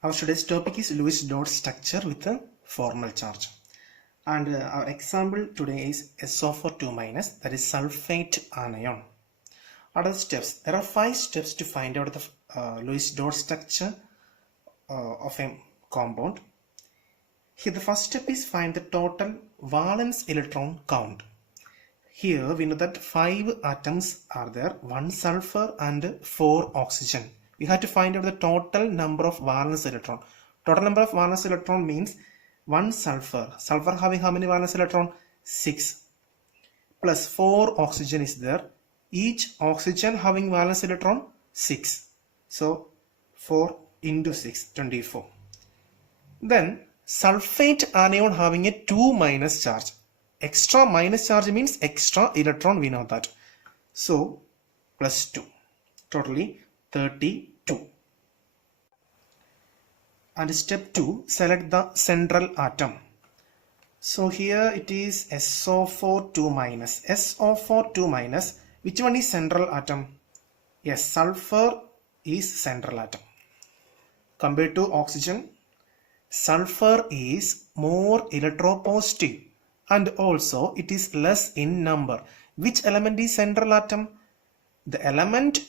Our today's topic is Lewis dot structure with a formal charge. And our example today is SO4 minus, that is sulfate anion. What are the steps? There are 5 steps to find out the Lewis dot structure of a compound. Here the first step is find the total valence electron count. Here we know that 5 atoms are there, 1 sulfur and 4 oxygen. We have to find out the total number of valence electron. Total number of valence electron means 1 sulfur. Sulfur having how many valence electron? 6. Plus 4 oxygen is there. Each oxygen having valence electron 6. So 4 into 6, 24. Then sulfate anion having a 2 minus charge. Extra minus charge means extra electron, we know that. So plus 2. Totally 32. And step 2, select the central atom. So here it is SO4 2 minus. SO4 2 minus. Which one is central atom? Yes, sulfur is central atom. Compared to oxygen, sulfur is more electropositive and also it is less in number. Which element is central atom? The element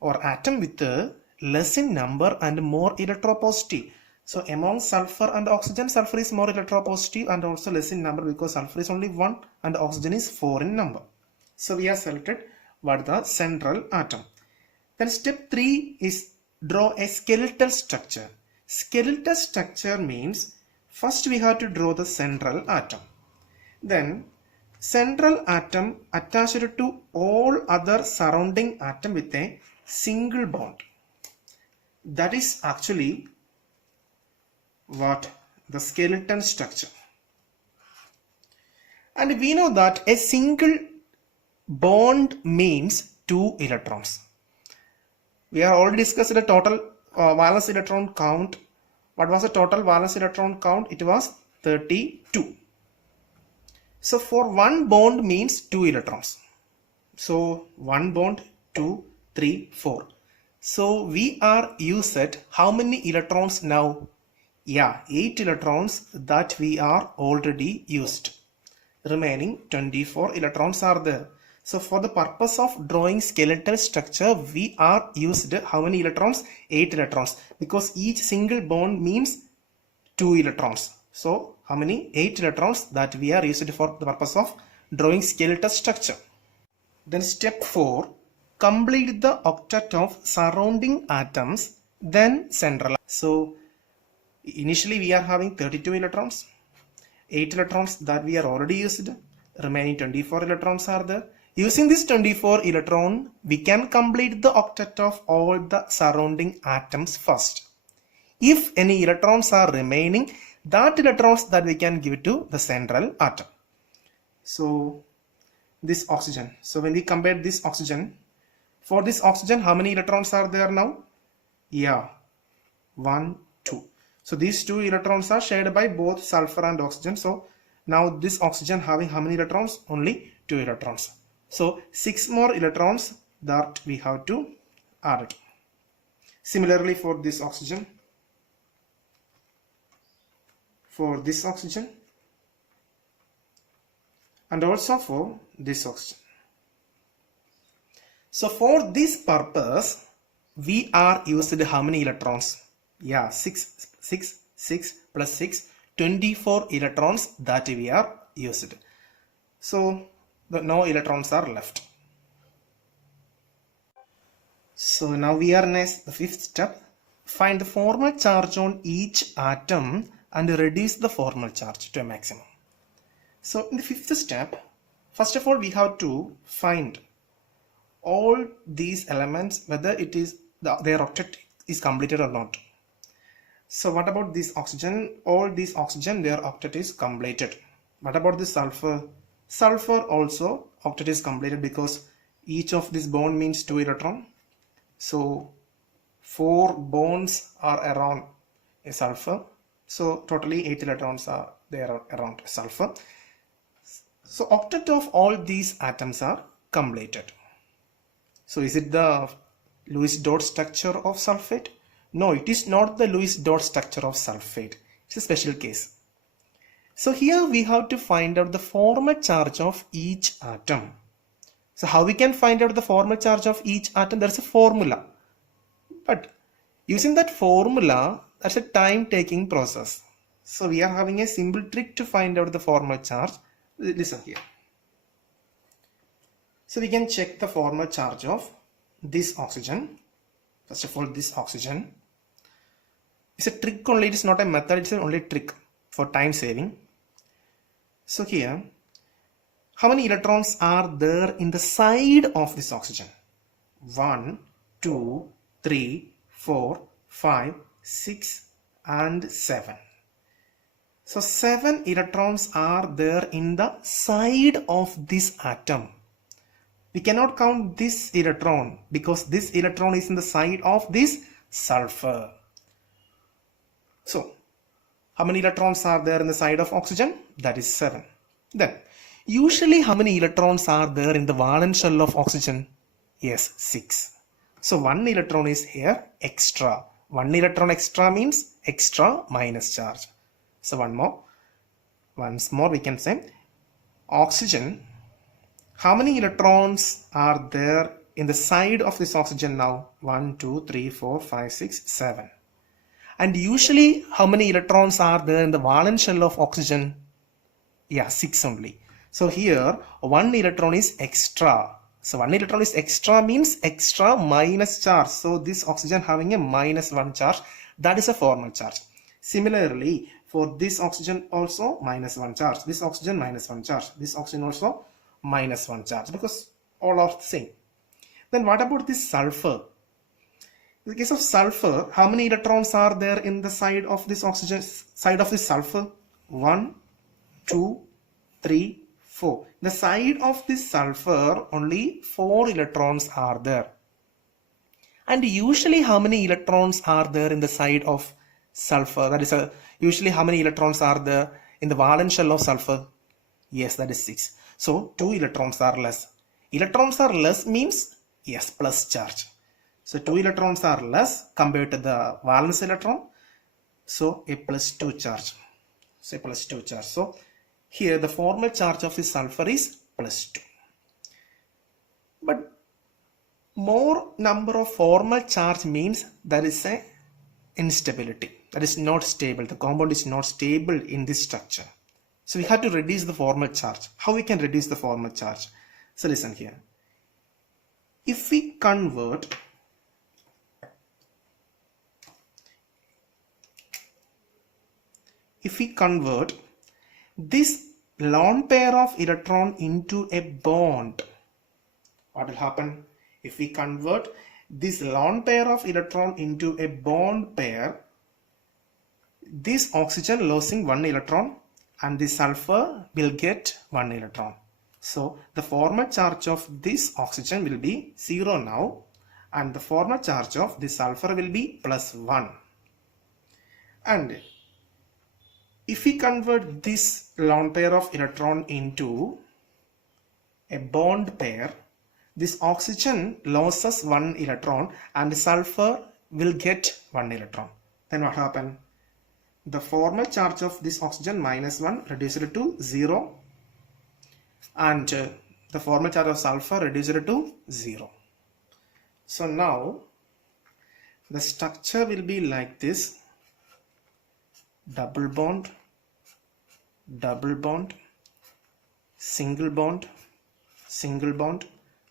or atom with less in number and more electropositive. So among sulfur and oxygen, sulfur is more electropositive and also less in number because sulfur is only 1 and oxygen is 4 in number. So we have selected what the central atom. Then step 3 is draw a skeletal structure. Skeletal structure means first we have to draw the central atom. Then central atom attached to all other surrounding atom with a single bond. That is actually what the skeleton structure. And we know that a single bond means 2 electrons. We have already discussed the total valence electron count. What was the total valence electron count? It was 32. So for one bond means 2 electrons. So one bond, 2, 3, 4. So we are used at how many electrons now? Yeah, 8 electrons that we are already used. Remaining 24 electrons are there. So for the purpose of drawing skeletal structure, we are used how many electrons? 8 electrons. Because each single bond means 2 electrons. So how many? 8 electrons that we are used for the purpose of drawing skeletal structure. Then step 4, complete the octet of surrounding atoms, then central. So initially we are having 32 electrons, 8 electrons that we are already used, remaining 24 electrons are there. Using this 24 electron, we can complete the octet of all the surrounding atoms first. If any electrons are remaining, that electrons that we can give to the central atom. So this oxygen. So when we compare this oxygen, for this oxygen, how many electrons are there now? Yeah, 1, 2. So these 2 electrons are shared by both sulfur and oxygen. So now this oxygen having how many electrons? Only 2 electrons. So 6 more electrons that we have to add it. Similarly for this oxygen, for this oxygen, and also for this oxygen. So for this purpose, we are used how many electrons? Yeah, 6 plus 6, 24 electrons that we are used. So no electrons are left. So now we are next the 5th step. Find the formal charge on each atom and reduce the formal charge to a maximum. So in the 5th step, first of all we have to find all these elements whether it is their octet is completed or not. So what about this oxygen? All these oxygen, their octet is completed. What about this sulfur? Sulfur also octet is completed because each of this bond means 2 electron. So 4 bonds are around a sulfur. So totally 8 electrons are there around sulfur. So octet of all these atoms are completed. So is it the Lewis dot structure of sulfate? No, it is not the Lewis dot structure of sulfate. It's a special case. So here we have to find out the formal charge of each atom. So how we can find out the formal charge of each atom? There's a formula. But using that formula, that's a time-taking process. So we are having a simple trick to find out the formal charge. Listen here. So we can check the formal charge of this oxygen. First of all, this oxygen. It's a trick only, it is not a method, it's only a trick for time saving. So here, how many electrons are there in the side of this oxygen? 1, 2, 3, 4, 5, 6 and 7. So 7 electrons are there in the side of this atom. We cannot count this electron because this electron is in the side of this sulfur. So, how many electrons are there in the side of oxygen? That is 7. Then, usually how many electrons are there in the valence shell of oxygen? Yes, 6. So, 1 electron is here extra. 1 electron extra means extra minus charge. So, once more we can say oxygen. How many electrons are there in the side of this oxygen now? 1, 2, 3, 4, 5, 6, 7. And usually how many electrons are there in the valence shell of oxygen? Yeah, 6 only. So here 1 electron is extra. So 1 electron is extra means extra minus charge. So this oxygen having a minus 1 charge. That is a formal charge. Similarly, for this oxygen also minus 1 charge. This oxygen minus 1 charge. This oxygen also minus 1 charge because all are the same. Then what about this sulfur? In the case of sulfur, how many electrons are there in the side of this oxygen, side of this sulfur? 1, 2, 3, 4. The side of this sulfur, only 4 electrons are there. And usually how many electrons are there in the side of sulfur? That is, usually how many electrons are there in the valence shell of sulfur? Yes, that is 6. So 2 electrons are less. Electrons are less means, yes, plus charge. So 2 electrons are less compared to the valence electron. So a plus 2 charge. So a plus 2 charge. So here the formal charge of the sulfur is plus 2. But more number of formal charge means there is a instability. That is not stable. The compound is not stable in this structure. So we have to reduce the formal charge. How we can reduce the formal charge? So listen here. If we convert this lone pair of electron into a bond, what will happen? If we convert this lone pair of electron into a bond pair, this oxygen losing 1 electron and the sulfur will get 1 electron. So the formal charge of this oxygen will be 0 now, and the formal charge of the sulfur will be plus 1. And if we convert this lone pair of electron into a bond pair, this oxygen loses 1 electron and the sulfur will get 1 electron. Then what happens? The formal charge of this oxygen minus 1 reduced to 0, and the formal charge of sulfur reduced to 0. So now the structure will be like this: double bond, single bond, single bond.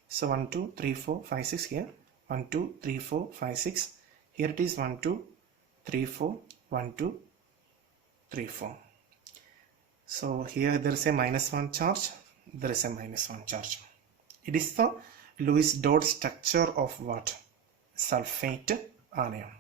So 1, 2, 3, 4, 5, 6 here. 1, 2, 3, 4, 5, 6. Here it is 1, 2, 3, 4, 1, 2, 3, 4. So here there is a minus 1 charge. There is a minus 1 charge. It is the Lewis dot structure of what? Sulfate anion.